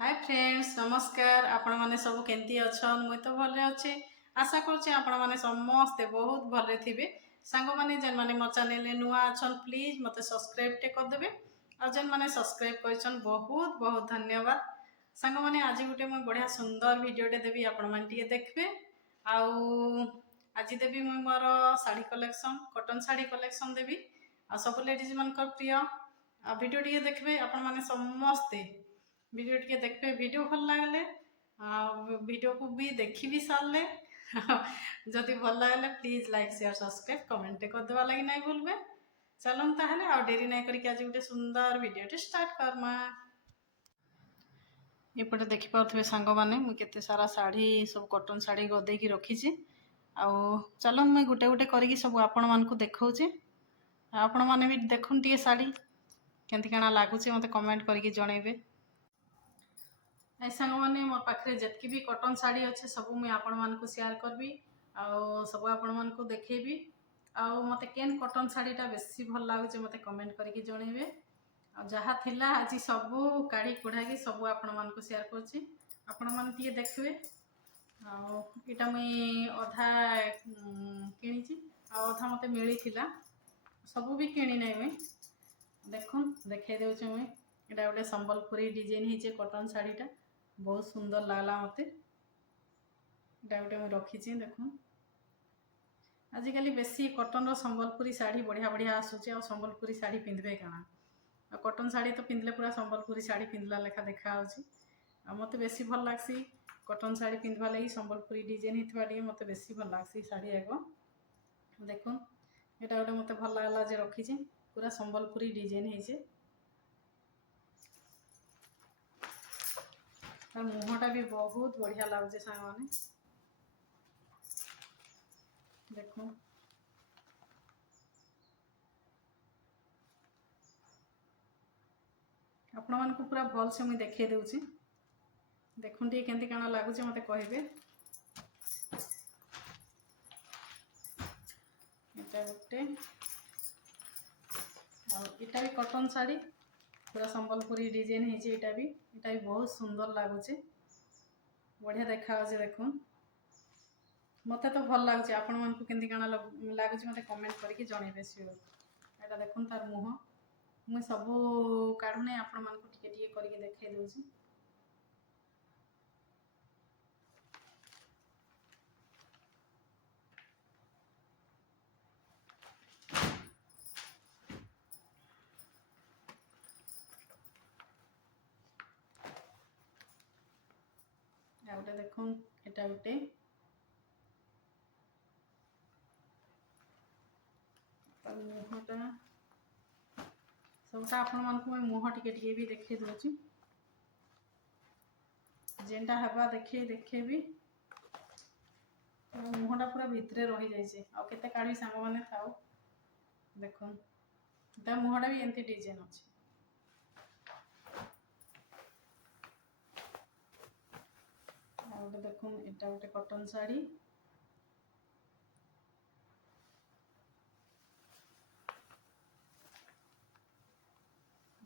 Hi friends नमस्कार। आपण माने सब केंती अछन? मुई तो भले अच्छे। आशा करछे आपण माने समस्ते बहुत भले थिबे। सांग माने जेन माने मो चैनल नुआ अछन प्लीज मते सब्सक्राइब टे कर देबे। आ जेन माने सब्सक्राइब करछन बहुत बहुत धन्यवाद। सांग माने आज गुटे मुई बढ़िया सुंदर वीडियो टे देबी आपण माने टिके देखबे। आउ आज देबी मुई मोर sari collection cotton sari collection देबी। आ सब लेडीज मानकर प्रिय आ वीडियो टिके देखबे आपण माने समस्ते। वीडियो टिके देखबे वीडियो भल लागले वीडियो को भी देखी भी सारले जदि भल लागले please like share subscribe comment कर देवा लगी नहीं भूलबे। चलन ताहले आ डेरी नहीं करिक आज गोटे सुंदर वीडियो टे स्टार्ट करमा। एपटे देखि पाउथबे सांग माने मु केते सारा साड़ी सब कॉटन साड़ी गदे की रखी छी। आउ चलन मैं गोटे गोटे करिक सब आपण मान को देखौचे। आपण माने भी देखुन टिके साड़ी केंति काना लागुचे मते कमेंट करिक जणैबे। सांग मैंने मो पाखे जितकी भी कॉटन साड़ी अच्छे सब मुझे आपण मान शेयर करबी आउ सब आपण मान देखेबी। आउ मते केन कॉटन साड़ीटा बेसी भल लागुचे मते कमेंट करके जणैबे। आ जहा थिला आज सब काढ़ी कुढ़ाकी सब आपण मान शेयर करछि। आपण मान टिके देखबे। आउ इटा मुई अधा किनिछि आ अधा मते मिलिथिला सब भी किनी नै मुई। देखुन देखे देउछि मुई एटा गोटे संबलपुरी डिजाइन हिचे कॉटन साड़ीटा बहुत सुंदर लागला मते। एटा गोटे मुई रखिछि देखुन। आजिकली बेसी कॉटन रो संबलपुरी साड़ी बढ़िया बढ़िया आसुचे और संबलपुरी साड़ी पिंधबे काना आ कॉटन साड़ी तो पिंधले पूरा संबलपुरी साड़ी पिंधला लेखा देखा आउछि। आ मते बेसी भल लागसी कॉटन साड़ी पिंधवा लगी संबलपुरी डिजाइन हितबा डी मते बेसी भल लागसी साड़ी एगो। देखुन एटा गोटे मते भल लागला जे रखिछि पूरा संबलपुरी डिजाइन हिचे। तार मुहटा भी बहुत बढ़िया लागुचे सांग माने देखो। आपण मान को पूरा भल से मुई देखे देउछि देखुन टिके केंति काना लागुचे मते कहबे। एटा गोटे आ एटा भी कॉटन साड़ी पूरा संबलपुरी डिजाइन हिचे। एटा भी बहुत सुंदर लागुचे बढ़िया देखा आउचे देखुन। मते तो भल लागुचे आपण मान को केंति काना लागुचे मते कमेंट करके जणैबे श्योर। एटा देखुन तार मुह मुई सब काढु नै आपण मान को टिके टिके करके देखे देउछि। आ गोटे देखुन एटा गोटे मुहटा सबटा आपण मान को मुह टिके टिके भी देखे दोछि जेनटा हवा देखे देखे भी मुहटा पूरा भितरे रही जाइछे आ केते काढी सांग माने थाउ देखुन ता मुहटा भी एंती डिजाइन अछि। आ गोटे देखुन एटा गोटे कॉटन साड़ी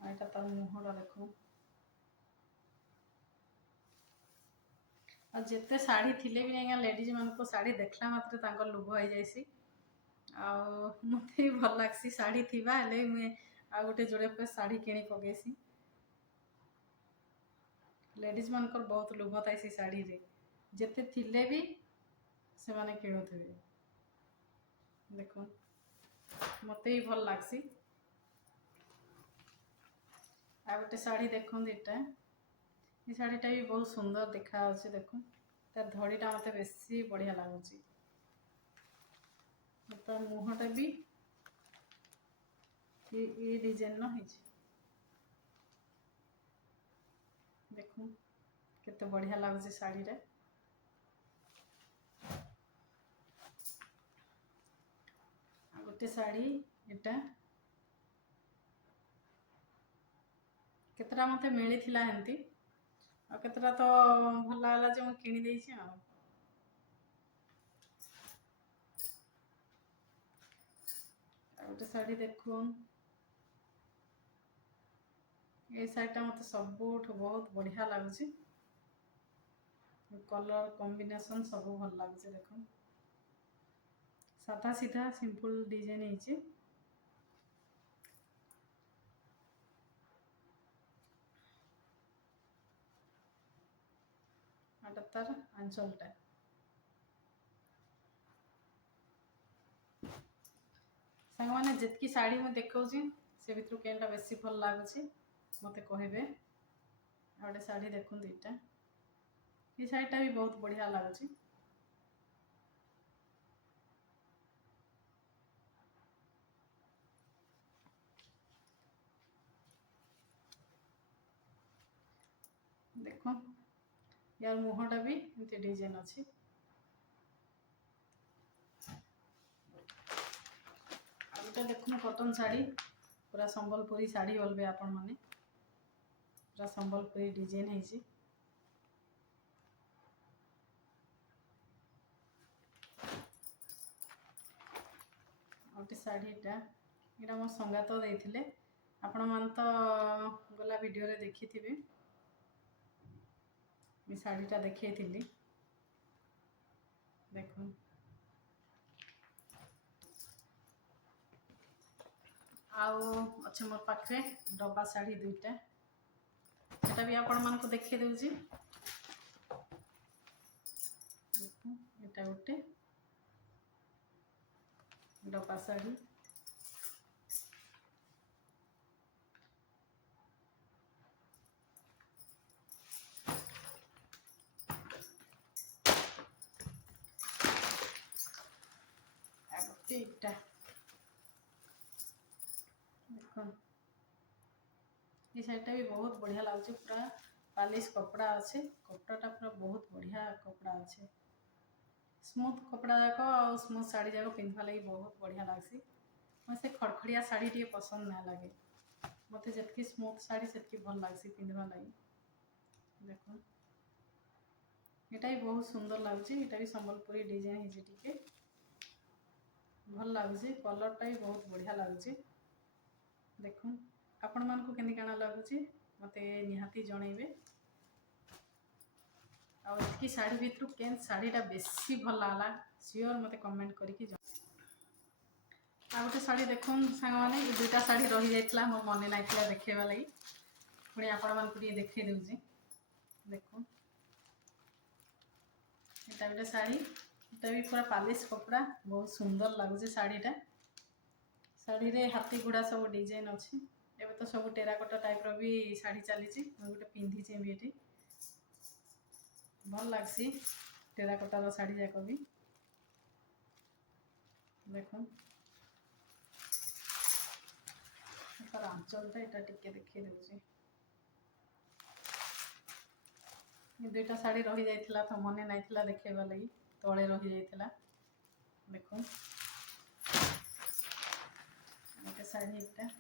एटा तार मुहटा देखो। आ जेते साड़ी थिले भी नहीं लेडीज मान को साड़ी देखला मात्र तांकर लोभ हो जाइसी। आ मते भी भल लागसी साड़ी थिबा हेले मैं आ गोटे जोड़े पे साड़ी किनी पगेसी। लेडीज मानकर बहुत लोभ थाई सी साड़ी रे जेते थिले भी से माने किणुथिबे देखो मते भी भल लागसी। आ गोटे साड़ी देखुन एटा ये साड़ीटा भी बहुत सुंदर देखा आउछि देखुन तार धड़ीटा मते बेसी बढ़िया लागुछि। तार मुहटा भी ये डिजाइन न हिच देखुन केते बढ़िया लागुछि साड़ी रे। आ गोटे साड़ी एटा केतरा मते मिली थिला हेंती आ केतरा तो भल लागला जे मु किनी देइछि आ। गोटे साड़ी देखुन ये शाढ़ीटा मत सबुठ बहुत बढ़िया लगुच। कलर कॉम्बिनेशन सब भल लगुच। देख सादा सीधा सिंपल डिजाइन है। तार आंचलटा सांग मैंने जितकी साड़ी में देखा से भर केनटा बेसी भल लगुच मत कहे। गोटे शाढ़ी देखूँ दुईटा ये शाढ़ीटा भी बहुत बढ़िया लगुच। देख यार मुहटा भी एमती डिजाइन अच्छी। देखो कॉटन शाढ़ी पूरा संबलपुरी शाढ़ी बोलबे आपण माने पूरा संबलपुरी डिजाइन है। गोटे शाढ़ीटा यहाँ मो संगात देते आपण मान तो गला वीडियो रे देखी थे शाढ़ीटा देखी थी। देख आउ अच्छे मोर पाखे डब्बा शाढ़ी दुईटा एटा भी आपण मान को देखी दूची। एटा गोटे डब्बा शाढ़ी गोटे ये शाढ़ीटा भी बहुत बढ़िया लगुच। पूरा पालिश कपड़ा अच्छे कपड़ाटा पूरा बहुत बढ़िया कपड़ा अच्छे स्मूथ कपड़ा जाक और स्मूथ शाढ़ी जाक पिंधवा लगी बहुत बढ़िया लगसी। मत खड़खड़िया शाढ़ी टे पसंद ना लगे मत जितकी स्मूथ शाढ़ी से भल लगसी पिंधवा लगी। देख यहाँ भी बहुत सुंदर लगुच। यहाँ भी संबलपुरी डिजाइन है भल लगुच कलरटा भी बहुत बढ़िया लगुच। देख आपण मानक केमती काना लगुच मत निहाती जनइबे। आकी शाढ़ी भितर केन शाढ़ीटा बेसी भल लगला सियोर मत कमेंट करके आ गोटे शाढ़ी देख सांग मैंने ये दुईटा शाढ़ी रही जाता मोर मन ना देखा लगी पुणी आपण मानक देखे दूसरी। देख यहाँ गोटे शाढ़ी ये भी पूरा पालिश कपड़ा बहुत सुंदर लगुच। शाढ़ीटा शाढ़ी रे हाथी गुड़ा सब डिजाइन अच्छी एवं तो सब टेराकोटा टाइप रो भी शाढ़ी चली गोटे पिंधीचे भी ये भल लगसी टेराकोटार शाढ़ी जाक भी। देख तार आंचलटा यहाँ टिके देखी दूसरी दुईटा शाढ़ी रही जाता तो मन ना देखा लगी तले रही जाता। देख गोटे शाढ़ी यहाँ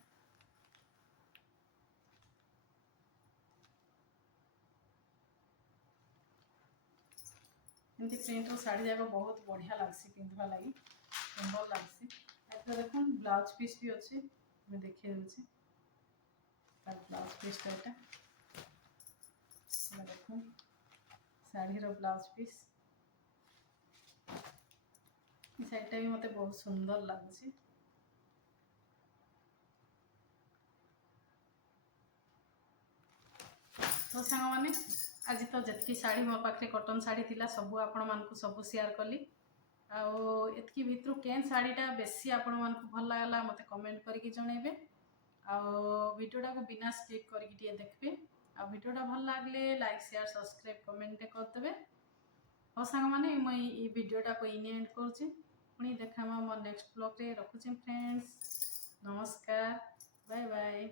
एमती प्रिंटर शाढ़ी जाक बहुत बढ़िया लगसी पिंधवा लगी सुंदर लगसी। देख ब्लाउज पीस भी अच्छे मैं देखिए दूसरी ब्लाउज पीसटा यहाँ देख शाढ़ी ब्लाउज पीस शाढ़ीटा भी मत बहुत सुंदर लगुच। तो सांग मैंने आज तो जितकी शाढ़ी मो पाखे कॉटन शाढ़ी थिला सबू आपण मानकु सबू शेयर कली आतकी भितर केन शाढ़ीटा बेसी आपण मानकु भल लागला मत कमेंट करके जनइबे। वीडियोटा को बिना स्किप करके देखबे आ वीडियोटा भल लागले लाइक शेयर सब्सक्राइब कमेंट करदेवे। और सांग मैंने मुझे वीडियोटा को इन एंड कर पुणी देखा मोर नेक्स्ट ब्लॉग रे रखुचे फ्रेंड्स नमस्कार बाय बाय।